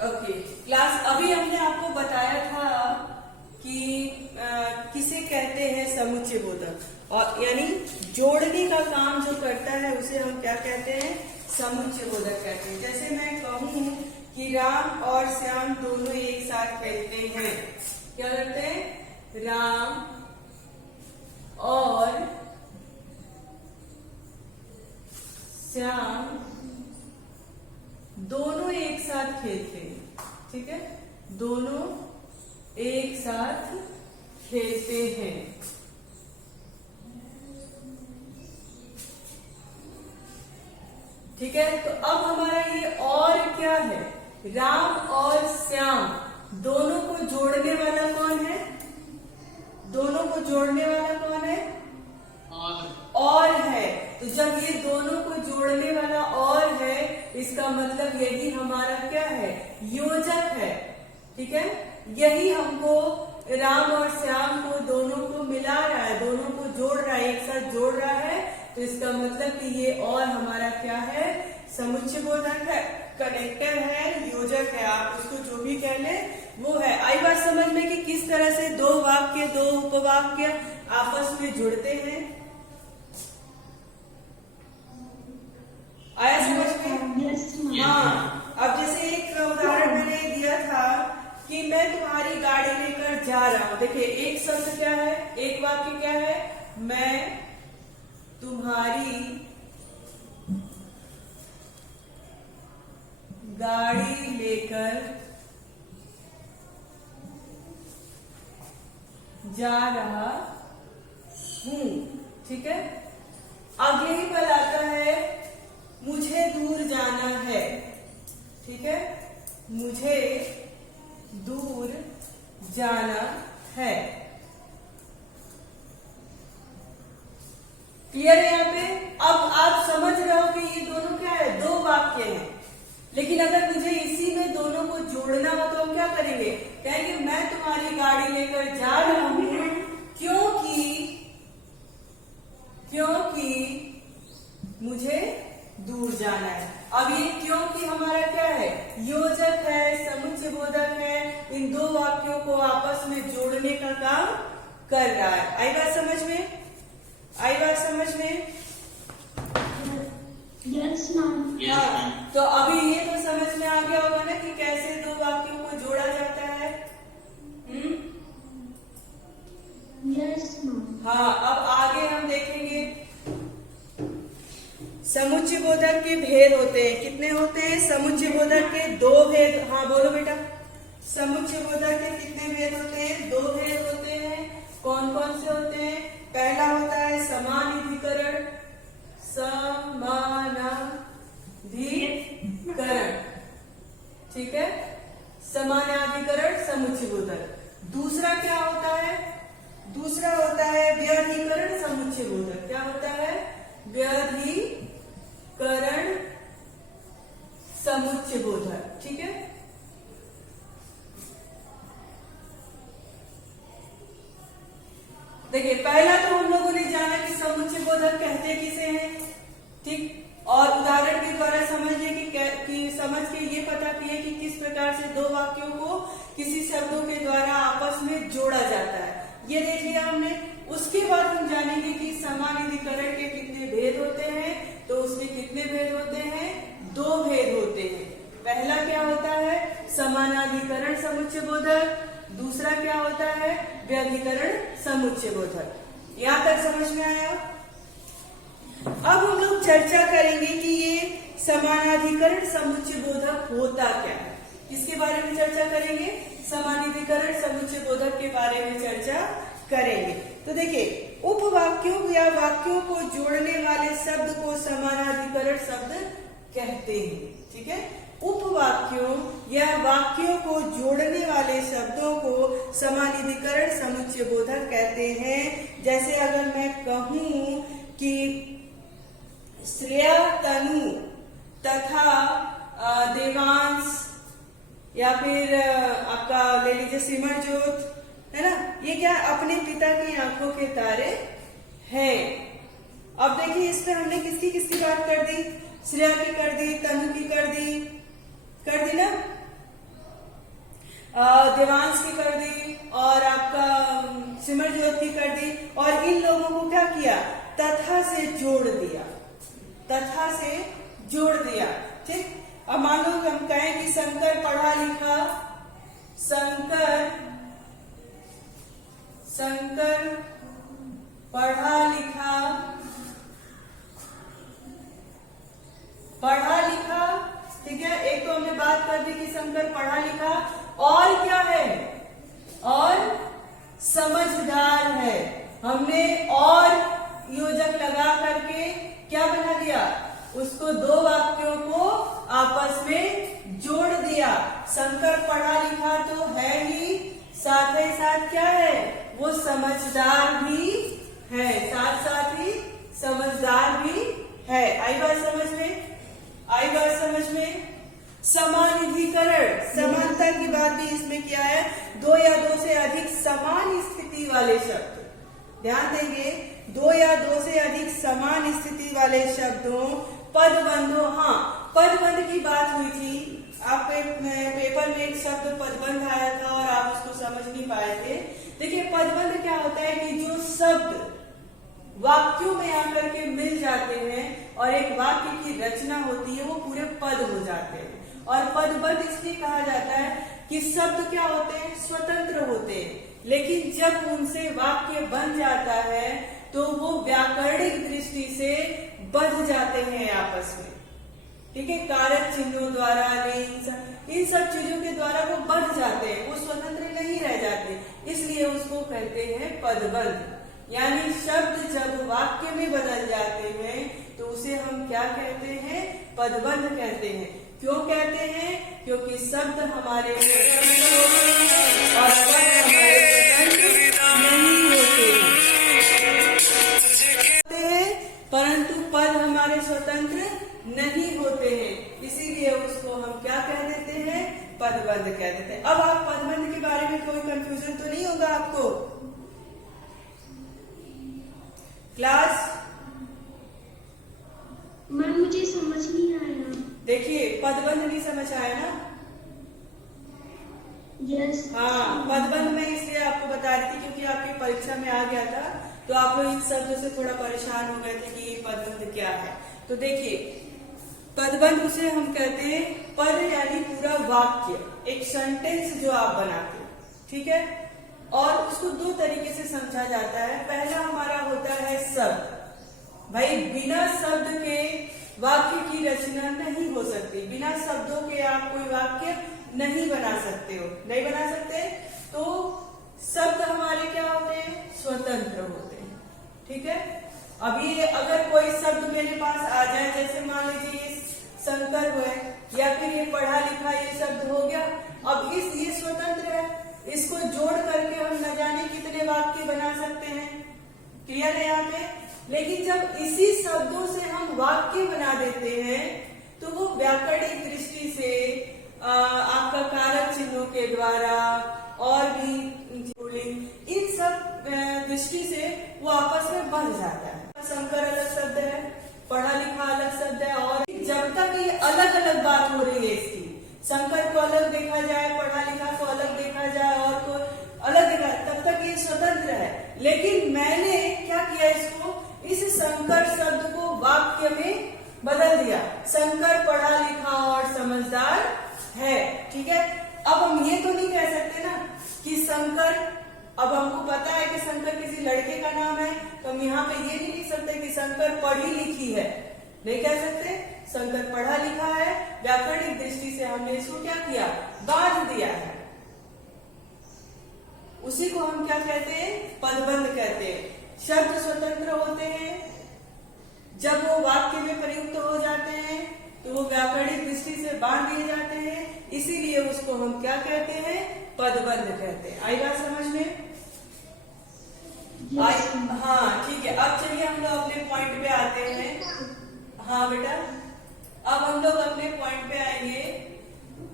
Okay class, अभी हमने आपको बताया था कि किसे कहते हैं समुच्चय बोधक, और यानी जोड़ने का काम जो करता है उसे हम क्या कहते हैं, समुच्चय बोधक कहते हैं। जैसे मैं कहूँ कि राम और श्याम दोनों एक साथ खेलते हैं, क्या करते हैं, राम और श्याम दोनों एक साथ खेलते हैं, ठीक है, दोनों एक साथ खेलते हैं। ठीक है, तो अब हमारा ये और क्या है, राम और श्याम दोनों को जोड़ने वाला कौन है, दोनों को जोड़ने वाला कौन है, और है। तो जब ये दोनों को जोड़ने वाला और है, इसका मतलब यही हमारा क्या है, योजक है। ठीक है, यही हमको राम और श्याम को दोनों को मिला रहा है, दोनों को जोड़ रहा है, एक साथ जोड़ रहा है। तो इसका मतलब कि ये और हमारा क्या है, समुच्चय बोधक है, कनेक्टर है, योजक है, आप उसको जो भी कह ले वो है। आई बात समझ में कि किस तरह से दो वाक्य, दो उपवाक्य आपस में जुड़ते हैं, आया समझ में? हाँ, अब जैसे एक उदाहरण मैंने दिया था कि मैं तुम्हारी गाड़ी लेकर जा रहा हूं। देखिए एक शब्द क्या है, एक वाक्य क्या है, मैं तुम्हारी गाड़ी लेकर जा रहा हूं। ठीक है, अब यही पल आता है, मुझे दूर जाना है। ठीक है, मुझे दूर जाना है। क्लियर है यहाँ पे? अब आप समझ रहे हो कि ये दोनों क्या है, दो वाक्य हैं। लेकिन अगर मुझे इसी में दोनों को जोड़ना हो तो हम क्या करेंगे, कहेंगे मैं तुम्हारी गाड़ी लेकर जा रहा हूं क्योंकि मुझे दूर जाना है। अब ये क्योंकि हमारा क्या है, योजक है, समुच्चय बोधक है, इन दो वाक्यों को आपस में जोड़ने का काम कर रहा है। आई बात समझ में? आई बात समझ में? Yes ma'am. हाँ, तो अभी ये तो समझ में आ गया होगा ना कि कैसे दो वाक्यों को जोड़ा जाता है। Yes ma'am. हाँ, अब आगे हम देखेंगे समुच्चय बोधक के भेद होते हैं। कितने होते हैं समुच्चय बोधक के? दो भेद। हाँ बोलो बेटा, समुच्चय बोधक के कितने भेद होते हैं? दो भेद होते हैं। कौन कौन से होते हैं? पहला होता है समानाधिकरण, समानाधिकरण। ठीक है, समानाधिकरण समुच्चय बोधक। दूसरा क्या होता है? दूसरा होता है व्यधिकरण समुच्चय बोधक। क्या होता है? व्यधिकरण समुच्चय बोधक। ठीक है, देखिए पहला तो हम लोगों ने जाना कि समुच्चय बोधक कहते किसे हैं, ठीक, और उदाहरण के द्वारा समझ ले कि समझ के ये पता किए कि किस प्रकार से दो वाक्यों को किसी शब्दों के द्वारा आपस में जोड़ा जाता है, ये देख लिया हमने। उसके बाद हम जानेंगे कि समानाधिकरण के कितने भेद होते हैं। तो उसमें कितने भेद होते हैं? दो भेद होते हैं। पहला क्या होता है? समानाधिकरण समुच्चय बोधक। दूसरा क्या होता है? व्यधिकरण समुच्चय बोधक। यहां तक समझ में आया? अब हम लोग चर्चा करेंगे कि ये समानाधिकरण समुच्चय बोधक होता क्या है। किसके बारे में चर्चा करेंगे? समानाधिकरण समुच्चय बोधक के बारे में चर्चा करेंगे। तो देखिए, उपवाक्यों या वाक्यों को जोड़ने वाले शब्द को समानाधिकरण शब्द कहते हैं। ठीक है, उपवाक्यों या वाक्यों को जोड़ने वाले शब्दों को समानाधिकरण समुच्चय बोधक कहते हैं। जैसे अगर मैं कहूं कि श्रेया, तनु तथा देवांश, या फिर आपका ले लीजिए सिमरजोत, है ना, ये क्या अपने पिता की आंखों के तारे हैं। अब देखिए इसमें हमने किसकी किसकी बात कर दी, श्रेया की कर दी, तनु की कर दी ना। किया, तथा से जोड़ दिया, तथा से जोड़ दिया। ठीक, अब मान लो हम कहें कि शंकर पढ़ा लिखा, शंकर पढ़ा लिखा, ठीक है। एक तो हमने बात कर दी कि शंकर पढ़ा लिखा, और क्या है, और समझदार है। हमने और योजक लगा करके क्या बना दिया, उसको दो वाक्यों को आपस में जोड़ दिया। शंकर पढ़ा लिखा तो है ही, साथ ही साथ क्या है, वो समझदार भी है, साथ साथ ही समझदार भी है। आई बात समझ में, आई बात समझ में। समानिधिकरण, समानता की बात भी इसमें क्या है, दो या दो से अधिक समान स्थिति वाले शब्द, ध्यान देंगे, दो या दो से अधिक समान स्थिति वाले शब्दों, पदबंधों। हाँ, पदबंध की बात हुई थी, आप पेपर में एक शब्द पदबंध आया था और आप उसको समझ नहीं पाए थे। देखिए, पदबंध क्या होता है कि जो शब्द वाक्यों में आकर के मिल जाते हैं और एक वाक्य की रचना होती है, वो पूरे पद हो जाते हैं। और पदबंध इसलिए कहा जाता है कि शब्द क्या होते हैं, स्वतंत्र होते हैं, लेकिन जब उनसे वाक्य बन जाता है तो वो व्याकरणिक दृष्टि से बंध जाते हैं आपस में। ठीक है, कारक चिन्हों द्वारा, इन सब चीजों के द्वारा वो बंध जाते हैं, वो स्वतंत्र नहीं रह जाते, इसलिए उसको कहते हैं पदबंध। यानी शब्द जब वाक्य में बदल जाते हैं तो उसे हम क्या कहते हैं, पदबंध कहते हैं। क्यों कहते हैं, क्योंकि शब्द हमारे स्वतंत्र होते हैं और पद हमारे स्वतंत्र नहीं होते हैं, परंतु पद हमारे स्वतंत्र नहीं होते हैं, इसीलिए उसको हम क्या कह देते हैं, पदबंध कह देते हैं। अब आप पदबंध के बारे में कोई कंफ्यूजन तो नहीं होगा आपको क्लास? मैम मुझे समझ नहीं आया। देखिए, पदबंध नहीं समझ आया ना? यस। हाँ, पदबंध में इसलिए आपको बता रही थी क्योंकि आपकी परीक्षा में आ गया था, तो आप लोग इन शब्दों से थोड़ा परेशान हो गए थे कि ये पदबंध क्या है। तो देखिए, पदबंध उसे हम कहते हैं, पद यानी पूरा वाक्य, एक सेंटेंस जो आप बनाते हो, ठीक है। और उसको दो तरीके से समझा जाता है। पहला हमारा होता है शब्द। भाई, बिना शब्द के वाक्य की रचना नहीं हो सकती, बिना शब्दों के आप कोई वाक्य नहीं बना सकते हो, नहीं बना सकते। तो शब्द हमारे क्या होते हैं, स्वतंत्र होते हैं, ठीक है। अभी अगर कोई शब्द मेरे पास आ जाए, जैसे मान लीजिए ये शंकर हुए या फिर ये पढ़ा लिखा, ये शब्द हो गया, अब ये स्वतंत्र है, इसको जोड़ करके हम न जाने कितने वाक्य बना सकते हैं, क्लियर है यहाँ पे। लेकिन जब इसी शब्दों से हम वाक्य बना देते हैं तो वो व्याकरणिक दृष्टि से आपका कारक चिन्हों के द्वारा और भी इन सब दृष्टि से वो आपस में बंध जाता है। शंकर अलग शब्द है, पढ़ा लिखा अलग शब्द है, और जब तक ये अलग अलग बात हो रही है इसकी, शंकर को अलग देखा जाए, पढ़ा लिखा को अलग देखा जाए और को अलग देखा, तब तक ये स्वतंत्र है। लेकिन मैंने क्या किया, इसको, इस शंकर शब्द को वाक्य में बदल दिया, शंकर पढ़ा लिखा और समझदार है, ठीक है। अब हम ये तो नहीं कह सकते ना कि शंकर, अब हमको पता है कि शंकर किसी लड़के का नाम है, तो हम यहाँ पे ये नहीं लिख सकते कि शंकर पढ़ी लिखी है, नहीं कह सकते। शंकर पढ़ा लिखा है, व्याकरणिक दृष्टि से हमने इसको क्या किया, बांध दिया है, उसी को हम क्या कहते हैं, पदबंध कहते हैं। शब्द स्वतंत्र होते हैं, जब वो वाक्य में प्रयुक्त हो जाते हैं तो वो व्याकरणिक दृष्टि से बांध दिए जाते हैं, इसीलिए उसको हम क्या कहते हैं, पदबंध कहते हैं। आई बात समझ में? हाँ, ठीक है। अब चलिए हम लोग अपने पॉइंट पे आते हैं। हाँ बेटा, अब हम लोग अपने पॉइंट पे आएंगे,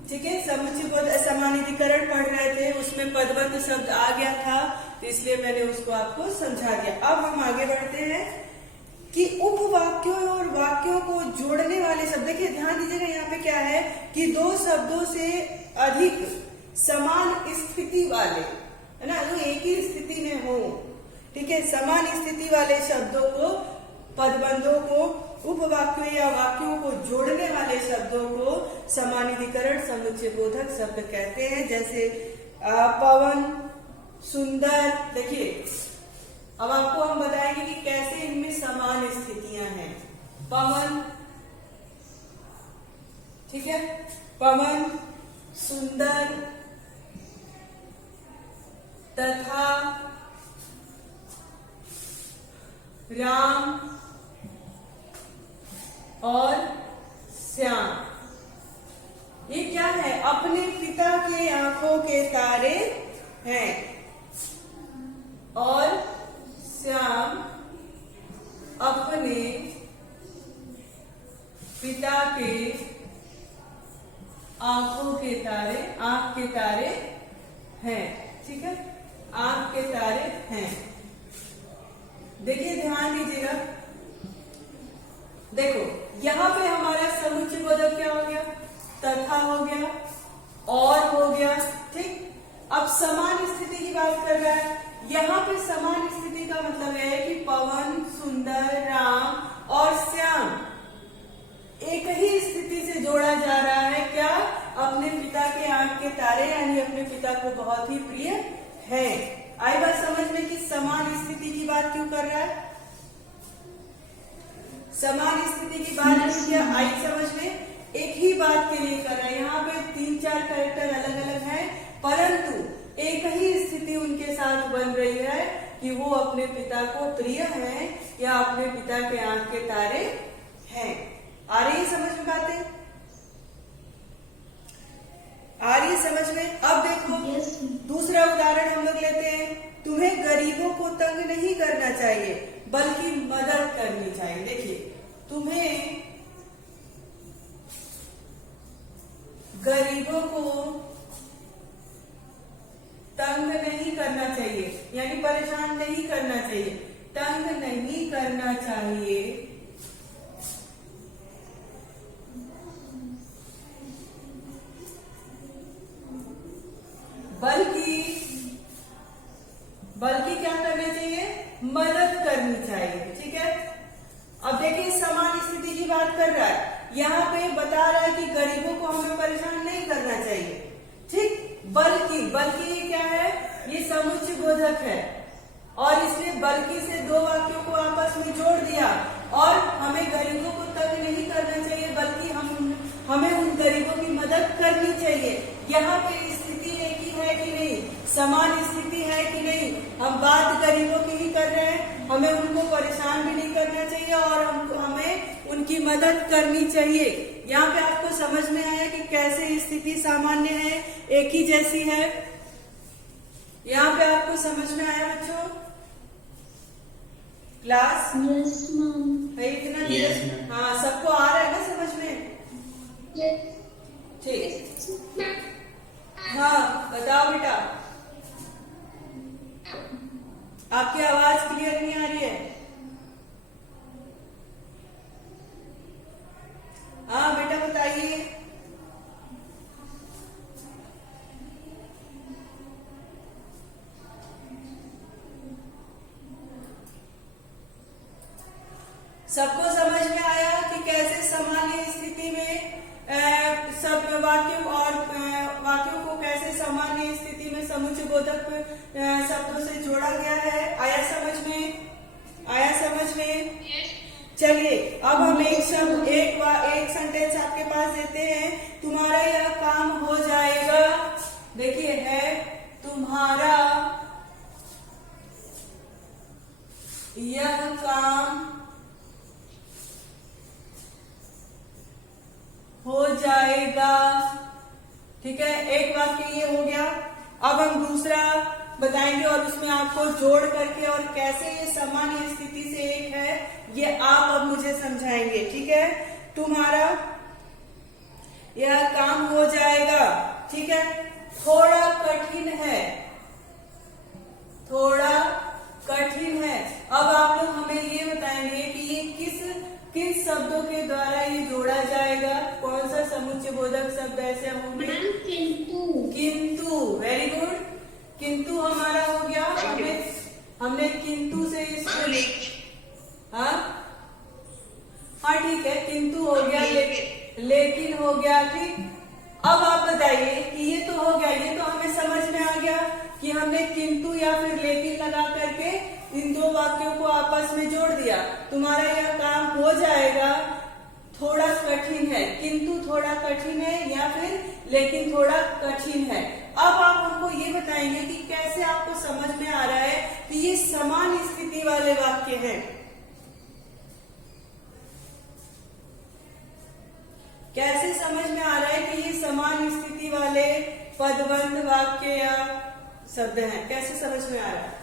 ठीक है। समुच्चय समानिधिकरण पढ़ रहे थे, उसमें पदबंध शब्द आ गया था, तो इसलिए मैंने उसको आपको समझा दिया। अब हम आगे बढ़ते हैं कि उपवाक्यों और वाक्यों को जोड़ने वाले शब्द। देखिए, ध्यान दीजिएगा, यहाँ पे क्या है कि दो शब्दों से अधिक समान स्थिति वाले, है ना, जो एक ही स्थिति में हो, ठीक है। समान स्थिति वाले शब्दों को, पदबंधों को, उपवाक्यों या वाक्यों को जोड़ने वाले शब्दों को समानाधिकरण समुच्चय बोधक शब्द कहते हैं। जैसे पवन, सुंदर। देखिए अब आपको हम बताएंगे कि कैसे इनमें समान स्थितियां हैं। पवन, ठीक है, पवन, सुंदर, तथा, राम और श्याम। ये क्या है? अपने पिता के आंखों के तारे हैं और श्याम अपने पिता के आंखों के तारे, आंख के तारे हैं। ठीक है, आंख के तारे हैं। देखिए ध्यान दीजिएगा, देखो यहाँ पे हमारा समुच्चय बोधक क्या हो गया? तथा हो गया, और हो गया। ठीक, अब समान स्थिति की बात कर रहा है। यहाँ पे समान स्थिति का मतलब है कि पवन, सुंदर, राम और श्याम एक ही स्थिति से जोड़ा जा रहा है। क्या? अपने पिता के आंख के तारे, यानी अपने पिता को बहुत ही प्रिय है। आई बात समझ में कि समान स्थिति की बात क्यों कर रहा है? समान स्थिति की बात क्यों किया? आई समझ में, एक ही बात के लिए कर रहा है। यहाँ पे 3-4 कैरेक्टर अलग अलग हैं, परंतु एक ही स्थिति उनके साथ बन रही है कि वो अपने पिता को प्रिय है या अपने पिता के आंख के तारे हैं। आ रही समझ में बातें? आ रही समझ में? अब देखो दूसरा उदाहरण हम लोग लेते हैं। तुम्हें गरीबों को तंग नहीं करना चाहिए बल्कि मदद करनी चाहिए। देखिए, तुम्हें गरीबों को तंग नहीं करना चाहिए, यानी परेशान नहीं करना चाहिए। तंग नहीं करना चाहिए बल्कि क्या करना चाहिए? मदद करनी चाहिए। ठीक है, अब देखिए समान स्थिति की बात कर रहा है। यहाँ पे बता रहा है कि गरीबों को हमें परेशान नहीं करना चाहिए। ठीक, बल्कि ये क्या है? ये समुच्चय बोधक है और इसलिए बल्कि से दो वाक्यों को आपस में जोड़ दिया। और हमें गरीबों को तंग नहीं करना चाहिए बल्कि हमें उन गरीबों की मदद करनी चाहिए। यहाँ पे स्थिति एक ही है कि नहीं? समान स्थिति है कि नहीं? हम बात गरीबों की ही कर रहे हैं। हमें उनको परेशान भी नहीं करना चाहिए और हमें उनकी मदद करनी चाहिए। यहाँ पे आपको समझ में आया कि कैसे स्थिति सामान्य है, एक ही जैसी है? यहाँ पे आपको समझ में आया बच्चों? क्लास? Yes ma'am. है इतना? Yes, ma'am. हाँ, सबको आ रहा है ना समझ में? ठीक, हाँ बताओ बेटा, आपकी आवाज क्लियर नहीं आ रही है? हाँ बेटा बताइए। सबको समझ में आया कि कैसे सामान्य स्थिति में सब वाक्यों को कैसे सामान्य स्थिति में समुच्चय बोधक शब्दों से जोड़ा गया है? आया समझ में? आया समझ में? चलिए अब हम एक सेंटेंस आपके पास देते हैं। तुम्हारा यह काम हो जाएगा। देखिए है तुम्हारा यह काम हो जाएगा। ठीक है, एक वाक्य ये हो गया। अब हम दूसरा बताएंगे और उसमें आपको जोड़ करके और कैसे ये सामान्य स्थिति से एक है ये आप अब मुझे समझाएंगे। ठीक है, तुम्हारा यह काम हो जाएगा। ठीक है, थोड़ा कठिन है, थोड़ा कठिन है। अब आप लोग हमें ये बताएंगे कि ये किस शब्दों के द्वारा ये जोड़ा जाएगा? कौन सा समुच्चय बोधक शब्द ऐसे होंगे? किंतु। वेरी गुड, किंतु हमारा हो गया। हमने किंतु अब आप बताइए कि ये तो हो गया, ये तो हमें समझ में आ गया कि हमने किंतु या फिर लेकिन लगा करके इन दो वाक्यों को आपस में जोड़ दिया। तुम्हारा यह काम हो जाएगा। थोड़ा कठिन है, किंतु थोड़ा कठिन है या फिर लेकिन थोड़ा कठिन है। अब आप हमको ये बताएंगे कि कैसे आपको समझ में आ रहा है कि ये समान स्थिति वाले वाक्य हैं। कैसे समझ में आ रहा है कि ये समान स्थिति वाले पदबंध वाक्य या शब्द हैं? कैसे समझ में आ रहा है?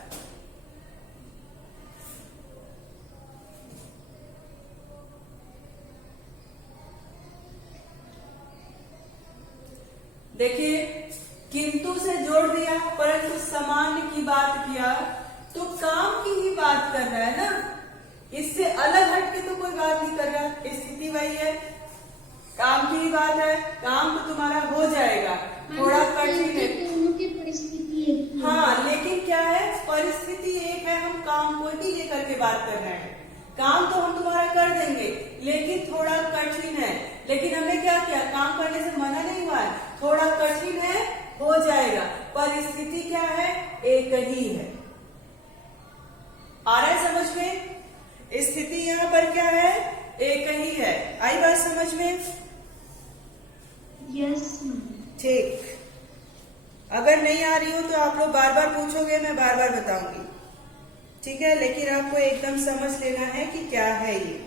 देखिए, किंतु से जोड़ दिया परंतु सामान्य की बात किया तो काम की ही बात कर रहा है ना, इससे अलग हटके तो कोई बात नहीं कर रहा। स्थिति वही है, काम की ही बात है। काम तो तुम्हारा हो जाएगा, थोड़ा कठिन है। दोनों की परिस्थिति एक ही है। हाँ, लेकिन क्या है, परिस्थिति एक है, हम काम को ही लेकर के बात कर रहे हैं। काम तो हम तुम्हारा कर देंगे लेकिन थोड़ा कठिन है। लेकिन हमने क्या किया, काम करने से मना नहीं हुआ है, थोड़ा कठिन है, हो जाएगा। परिस्थिति क्या है, एक ही है। आ रहा है समझ में? स्थिति यहाँ पर क्या है, एक ही है। आई बात समझ में? Yes ma'am. ठीक। अगर नहीं आ रही हो तो आप लोग बार बार पूछोगे, मैं बार बार बताऊंगी, ठीक है? लेकिन आपको एकदम समझ लेना है कि क्या है ये,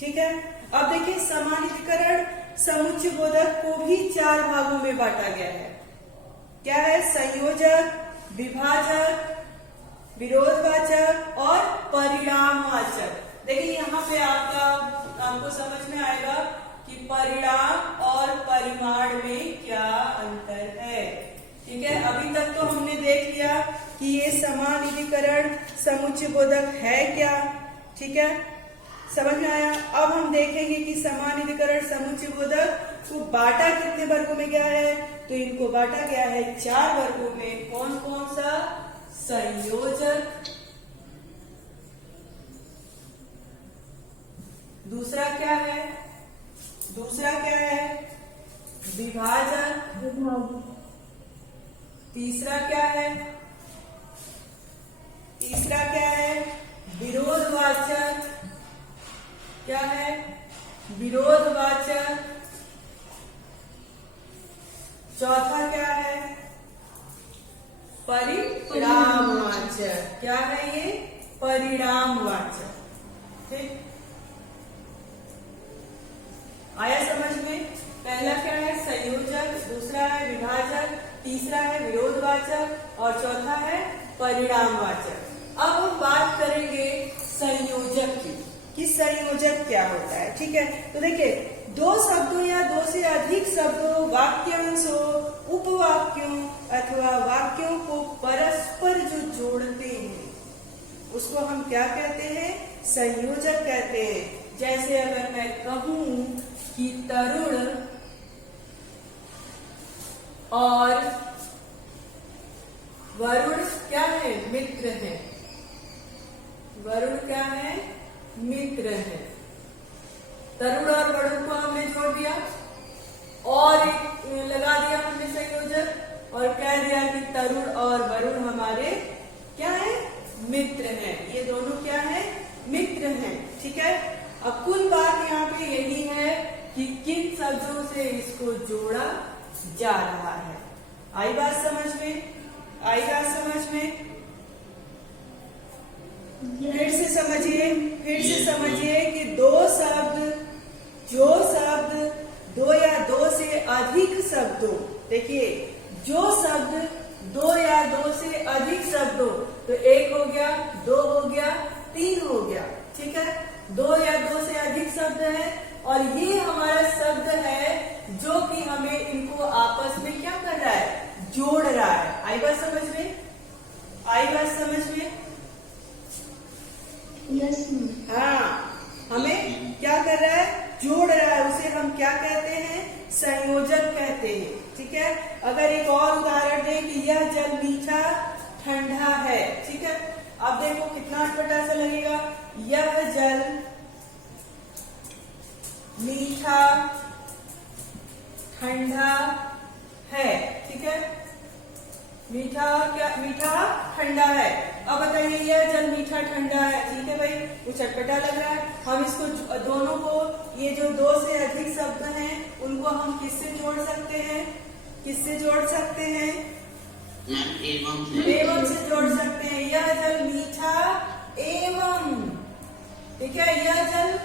ठीक है? अब देखिए, समानाधिकरण समुच्चय बोधक को भी 4 भागों में बांटा गया है। क्या है? संयोजक, विभाजक, विरोधवाचक और परिणामवाचक। देखिए, यहाँ पे आपको समझ में आएगा कि परिणाम और परिमाण में क्या अंतर है, ठीक है? अभी तक तो हमने देख लिया कि ये समानाधिकरण समुच्चय बोधक है क्या, ठीक है? समझ में आया? अब हम देखेंगे कि समानाधिकरण समुच्चय बोधक को बांटा कितने वर्गों में गया है। तो इनको बांटा गया है 4 वर्गों में। कौन कौन सा? संयोजक, दूसरा क्या है, विभाजक, तीसरा क्या है, विरोधवाचक, क्या है, विरोधवाचक, चौथा क्या है, परिणामवाचक। क्या है ये? परिणामवाचक। ठीक, आया समझ में? पहला क्या है, संयोजक, दूसरा है विभाजक, तीसरा है विरोधवाचक और चौथा है परिणामवाचक। अब हम बात करेंगे संयोजक की कि संयोजक क्या होता है, ठीक है? तो देखिए, 2 शब्दों या 2 से अधिक शब्दों, वाक्यांशों, उपवाक्यों अथवा वाक्यों को परस्पर जो जोड़ते हैं उसको हम क्या कहते हैं? संयोजक कहते हैं। जैसे अगर मैं कहूं कि तरुण और वरुण क्या है? मित्र है। वरुण क्या है? मित्र है। तरुण और वरुण को हमने जोड़ दिया और एक लगा दिया हमने संयोजक और कह दिया कि तरुण और वरुण हमारे क्या है? मित्र हैं। ये दोनों क्या है? मित्र हैं, ठीक है? अब कुल बात यहाँ पे यही है कि किन शब्दों से इसको जोड़ा जा रहा है। आई बात समझ में? आई बात समझ में? फिर से समझिए कि 2 शब्द, जो शब्द 2 या 2 से अधिक शब्दों, देखिए, जो शब्द 2 या 2 से अधिक शब्दों, तो 1 हो गया, 2 हो गया, 3 हो गया, ठीक है? 2 या 2 से अधिक शब्द है और ये हमारा शब्द है जो कि हमें इनको आपस में क्या कर रहा है? जोड़ रहा है। आई बात समझ में? आई बात समझ में? Yes ma'am. हाँ, हमें क्या कर रहा है? जोड़ रहा है। उसे हम क्या कहते हैं? संयोजक कहते हैं, ठीक है? अगर एक और उदाहरण दें कि यह जल मीठा ठंडा है, ठीक है? अब देखो कितना अटपटा सा लगेगा। यह जल मीठा ठंडा है। ठीक है, मीठा क्या, मीठा ठंडा है। अब बताइए यह जल मीठा ठंडा है। ठीक है भाई, वो चटपटा लग रहा है। हम इसको दोनों को, ये जो दो से अधिक शब्द हैं उनको हम किससे जोड़ सकते हैं, किससे जोड़ सकते हैं, एवं से जोड़ सकते हैं। यह जल मीठा एवं, ठीक है, यह जल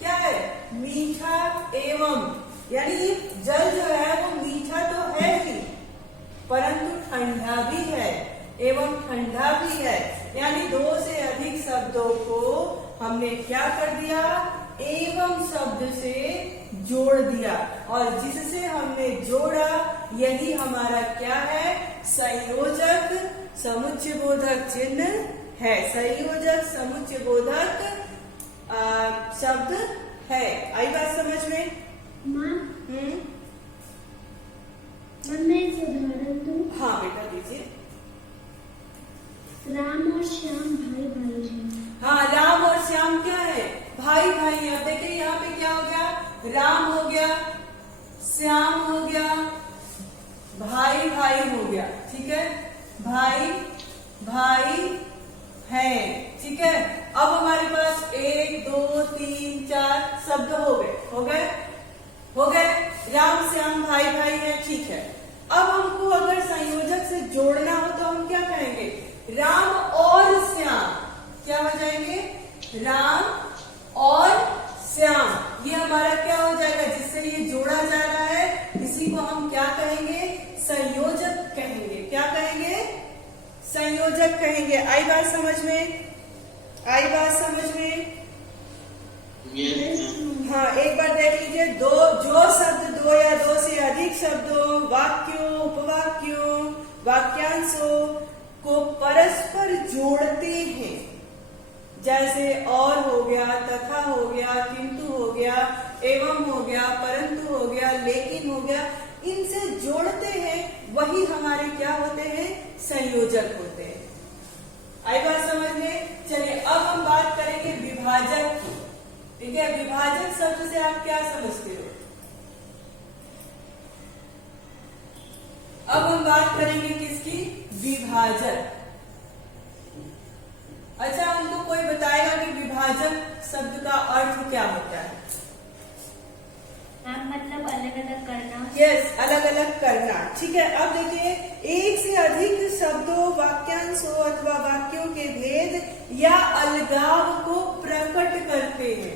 क्या है, मीठा एवं, यानी जल जो है वो मीठा तो है ही परंतु ठंडा भी है, एवं ठंडा भी है। यानी दो से अधिक शब्दों को हमने क्या कर दिया, एवं शब्द से जोड़ दिया, और जिससे हमने जोड़ा यही हमारा क्या है, संयोजक समुच्चयबोधक चिन्ह है, संयोजक समुच्चयबोधक शब्द है। आई बात समझ में? माँ मैं एक उदाहरण दूं। हाँ बेटा दीजिए। राम और श्याम भाई भाई हैं। हाँ, राम और श्याम क्या है, भाई भाई। अब देखिए यहाँ पे क्या हो गया, राम हो गया, श्याम हो गया, भाई भाई हो गया। ठीक है, भाई भाई है। ठीक है, अब हमारे पास 1 2 3 4 शब्द हो गए, हो गए, हो गए। राम श्याम भाई भाई है। ठीक है, अब हमको अगर संयोजक से जोड़ना हो तो हम क्या कहेंगे, राम और श्याम, क्या हो जाएंगे, राम और श्याम। ये हमारा क्या हो जाएगा, जिससे ये जोड़ा जा रहा है इसी को हम क्या कहेंगे, संयोजक कहेंगे। क्या कहेंगे, संयोजक कहेंगे। आई बात समझ में? आई बात समझ में? हाँ, एक बार देख लीजिए। जो शब्द दो या दो से अधिक शब्दों, वाक्यों, उपवाक्यों, वाक्यांशों को परस्पर जोड़ते हैं, जैसे और हो गया, तथा हो गया, किंतु हो गया, एवं हो गया, परंतु हो गया, लेकिन हो गया, इनसे जोड़ते हैं, वही हमारे क्या होते हैं, संयोजक होते हैं। आई बात समझ में? चलिए अब हम बात करेंगे विभाजक की। ठीक है, विभाजक शब्द से आप क्या समझते हो? अब हम बात करेंगे किसकी, विभाजक। अच्छा, उनको कोई बताएगा कि विभाजक शब्द का अर्थ क्या होता है? मतलब अलग अलग करना। यस, अलग अलग करना। ठीक है, अब देखिए, एक से अधिक शब्दों, वाक्यांशों अथवा वाक्यों के भेद या अलगाव को प्रकट करते हैं।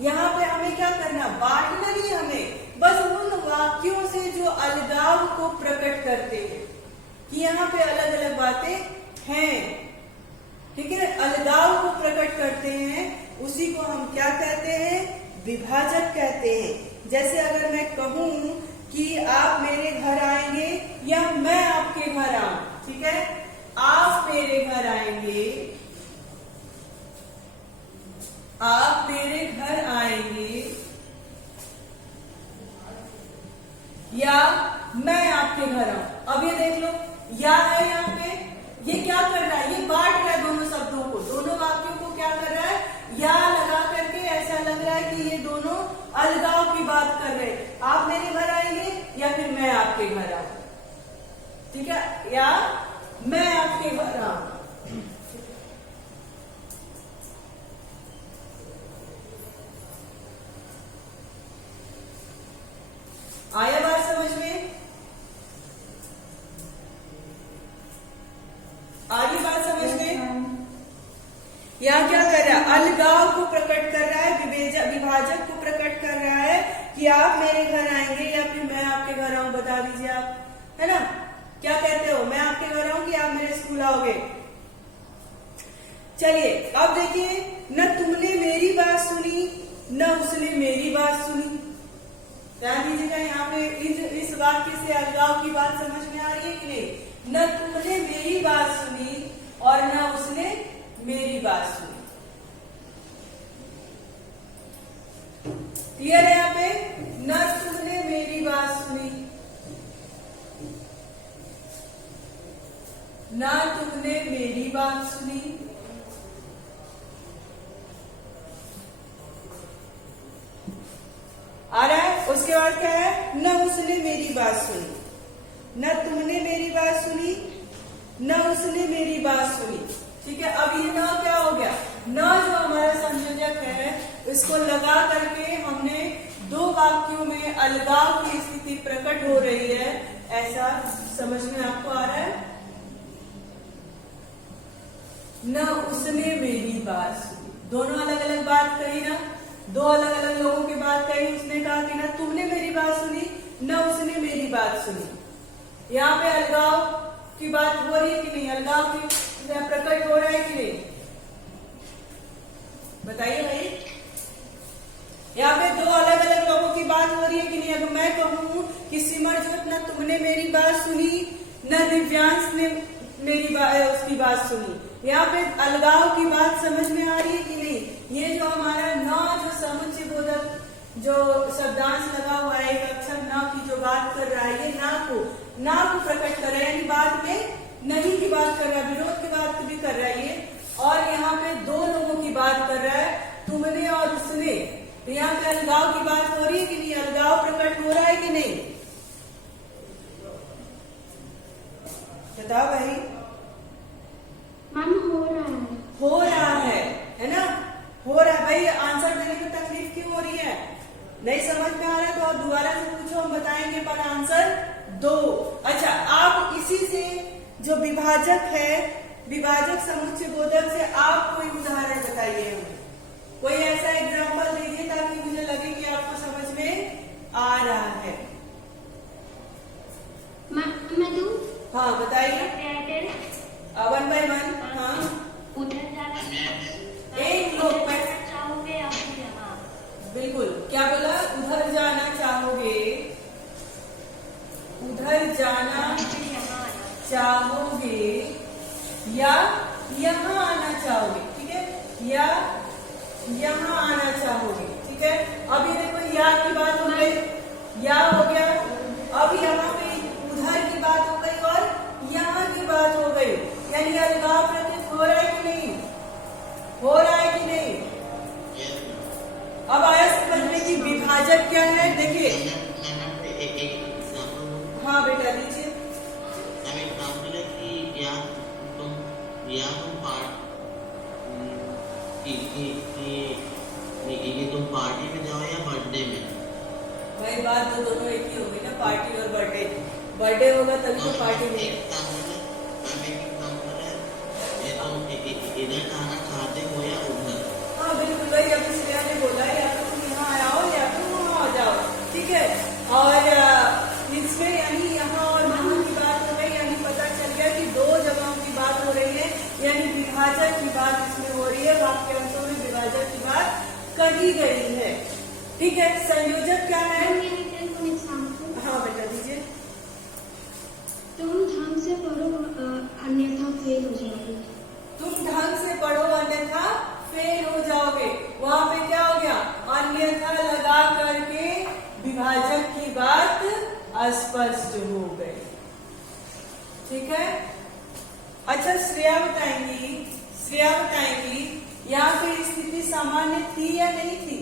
यहाँ पे हमें क्या करना, बांटना नहीं, हमें बस उन वाक्यों से जो अलगाव को प्रकट करते हैं कि यहाँ पे अलग अलग बातें हैं। ठीक है, अलगाव को प्रकट करते हैं, उसी को हम क्या कहते हैं, विभाजक कहते हैं। जैसे अगर मैं कहूं कि आप मेरे घर आएंगे या मैं आपके घर आऊं, ठीक है, आप मेरे घर आएंगे, आप मेरे घर आएंगे, या मैं आपके घर आऊं। अब ये देख लो, या है यहाँ पे, ये क्या कर रहा है, ये बांट रहा है दोनों शब्दों को, दोनों वाक्यों को क्या कर रहा है, या लगा करके ऐसा लग रहा है कि ये दोनों अलगाव की बात कर रहे हैं। आप मेरे घर आएंगे या फिर मैं आपके घर आऊं। ठीक है, या मैं आपके घर आऊं। आया बात समझ में? आगे बात समझ में? यहाँ क्या कर रहा है, अलगाव को प्रकट कर रहा है, विभाजक को प्रकट कर रहा है कि आप मेरे घर आएंगे या फिर मैं आपके घर आऊं। बता दीजिए आप, है ना, क्या कहते हो, मैं आपके घर आऊं कि आप मेरे स्कूल आओगे? चलिए अब देखिए, न तुमने मेरी बात सुनी न उसने मेरी बात सुनी। ध्यान दीजिएगा, यहाँ पे इस वाक्य से अलगाव की बात समझ में आ रही है कि नहीं? न तुमने मेरी बात सुनी और न उसने मेरी बात सुनी। क्लियर है यहाँ पे? न तुमने मेरी बात सुनी, न तुमने मेरी बात सुनी, आ रहा है। उसके बाद क्या है, न उसने मेरी बात सुनी, न तुमने मेरी बात सुनी, न उसने मेरी बात सुनी। ठीक है, अब ये न क्या हो गया, न जो हमारा संयोजक है इसको लगा करके हमने दो वाक्यों में अलगाव की स्थिति प्रकट हो रही है, ऐसा समझ में आपको आ रहा है। न उसने मेरी बात सुनी, दोनों अलग अलग बात कही ना, दो अलग अलग लोगों की बात कही। उसने कहा कि ना तुमने मेरी बात सुनी, न उसने मेरी बात सुनी। यहाँ पे अलगाव की बात हो रही है कि नहीं, अलगाव की प्रकट हो रहा है कि नहीं, बताइए भाई। यहाँ पे दो अलग अलग लोगों की बात हो रही है कि नहीं। अगर मैं कहूँ कि सिमरजोत न तुमने मेरी बात सुनी, न दिव्यांश ने मेरी उसकी बात सुनी, यहाँ पे अलगाव की बात समझ में आ रही है कि नहीं। ये जो हमारा न जो समुच्चय बोधक जो शब्दांश लगा हुआ है, एक अक्षर न की जो बात कर रहा है, ये ना को प्रकट कर रहा है, यानी बात में नहीं की बात कर रहा है, विरोध की बात भी कर रहा है ये। और यहाँ पे दो लोगों की बात कर रहा है, तुमने और उसने। तो यहाँ पे अलगाव की बात हो रही है कि नहीं, अलगाव प्रकट हो रहा है कि नहीं, बताओ भाई। मैम हो रहा है ना, हो रहा है भाई। आंसर देने में तकलीफ क्यों हो रही है, नहीं समझ में आ रहा है तो आप दोबारा से पूछो, हम बताएंगे, पर आंसर दो। अच्छा, आप इसी से जो विभाजक है, विभाजक समुच्चय बोधक से आप कोई उदाहरण बताइए, कोई ऐसा एग्जाम्पल दीजिए ताकि मुझे लगे कि आपको समझ में आ रहा है। मैं दूं? हाँ बताइए, 1 by 1। हाँ उधर जाना एक लोग चाहोगे या फिर यहाँ? बिल्कुल, क्या बोला, उधर जाना चाहोगे, उधर जाना चाहोगे या यहाँ आना चाहोगे। ठीक है, या यहाँ आना चाहोगे। ठीक है, अब ये देखो या की बात हो गई, या हो गया। अब यहाँ पे उधर की बात हो गई और यहाँ की बात हो गई, यानी अलगाव प्रतीत हो रहा है कि नहीं, हो रहा है कि नहीं। अब आया समझ में कि विभाजक क्या है। देखिए, हाँ बेटा लीजिए। तुम पार्टी में जाओ या बर्थडे में। भाई बात तो दोनों एक ही होगी ना, पार्टी और बर्थडे। बर्थडे होगा तभी तो पार्टी में। इधर जाना चाहते हो या उधर। हाँ बिल्कुल भाई, अभी श्रेया ने बोला या तो तुम यहाँ आओ या तुम वहाँ आ जाओ। ठीक है, और इसमें यानी यहाँ और वहाँ की बात हो गई, यानी पता चल गया कि दो जगहों की बात हो रही है, यानी विभाजक की बात इसमें हो रही है, वाक्यांशों में विभाजक की बात कही गई है। ठीक है, संयोजक क्या है। हाँ बेटा दीजिए। तुम ढंग से पढ़ो अन्यथा फेल हो जाओगे। तुम ढंग से पढ़ो अन्यथा फेल हो जाओगे। वहां पे क्या हो गया, अन्यथा लगा करके विभाजक की बात अस्पष्ट हो गई। ठीक है, अच्छा श्रेया बताएंगी, यहाँ पे स्थिति सामान्य थी या नहीं थी।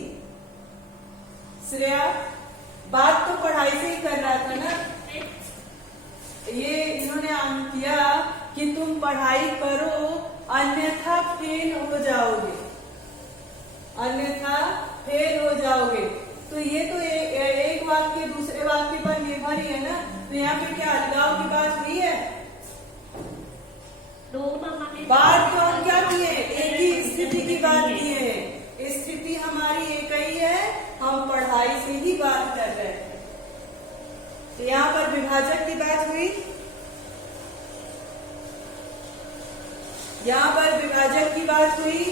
श्रेया बात तो पढ़ाई से ही कर रहा था ना, ये इन्होंने किया कि तुम पढ़ाई करो अन्यथा फेल हो जाओगे, अन्यथा फेल हो जाओगे। तो ये तो एक वाक्य दूसरे वाक्य पर निर्भर ही है ना। तो यहाँ पे क्या अलगाव की बात हुई है, बात तो हम क्या किए, एक ही स्थिति की बात किए हैं। स्थिति हमारी एक ही है, हम पढ़ाई से ही बात कर रहे हैं। तो यहाँ पर विभाजक की बात हुई, यहाँ पर विभाजक की बात हुई।